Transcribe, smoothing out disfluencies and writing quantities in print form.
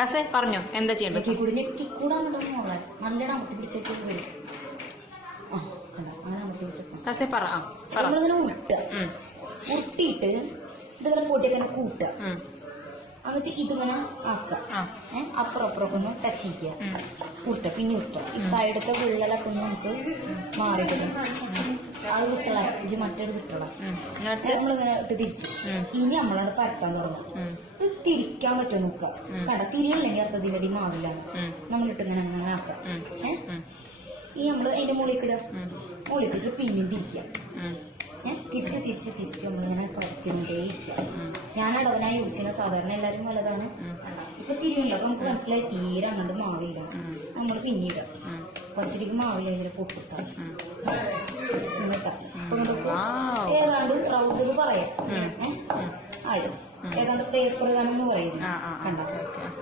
ദാസേ പറഞ്ഞോ എന്താ ചെയ്യണ്ടത്? കൂടാൻ നല്ല അമർത്തി പിടിച്ചേക്ക് വരും. ആ കണ്ട അങ്ങനെ അമർത്തി പിടിച്ചപ്പോ ദാസേ പറ. നമ്മളിങ്ങനെ ഉരുട്ടിയിട്ട് ഇതിങ്ങനെ പൊട്ടിയൊക്കെ കൂട്ടുക. എന്നിട്ട് ഇതിങ്ങനെ ആക്കുക. അപ്പുറം അപ്പുറമൊക്കെ ഒന്ന് ടച്ച് ചെയ്യുക. ഉരുട്ടുക പിന്നെ ഉരുട്ടുക. ഈ സൈഡത്തെ വിള്ളലൊക്കെ ഒന്ന് നമുക്ക് മാറി കിട്ടും. അത് വിട്ടള ഇഞ്ചി മറ്റൊരു വിട്ടള നമ്മളിങ്ങനെ ഇട്ട് തിരിച്ച് ഇനി നമ്മളവിടെ പരത്താൻ തുടങ്ങും. ഇത് തിരിക്കാൻ പറ്റുമോ നോക്കുക. കണ്ട തിരിയില്ലെങ്കിൽ അർത്ഥത്തിലടി മാവില്ല. നമ്മളിട്ട് ഇങ്ങനെ അങ്ങനെ ആക്കുക. ഇനി നമ്മള് അതിന്റെ മുകളിലേക്ക് ഇടുക. മുകളിലിട്ട് പിന്നെയും തിരിക്കുക. തിരിച്ച് തിരിച്ച് തിരിച്ച് നമ്മളിങ്ങനെ പരത്തിക്കൊണ്ടേ ഇരിക്കുക. ഞാൻ അടവനായി യൂസ് ചെയ്യുന്ന സാധാരണ എല്ലാവരും നല്ലതാണ്. ഇപ്പൊ തിരിയുണ്ടോ അപ്പൊ നമുക്ക് മനസ്സിലായി തീരെ അങ്ങോട്ട് മാവില്ല. നമ്മൾ പിന്നീട് പത്തിരിക്ക് മാവില്ല ഇങ്ങനെ പൊട്ടിട്ടാൽ ഏതാണ്ട് റൗണ്ട് പറയാം. ആയോ ഏതാണ്ട് പേപ്പർ കാനെന്ന് പറയുന്നു. കണ്ടോ?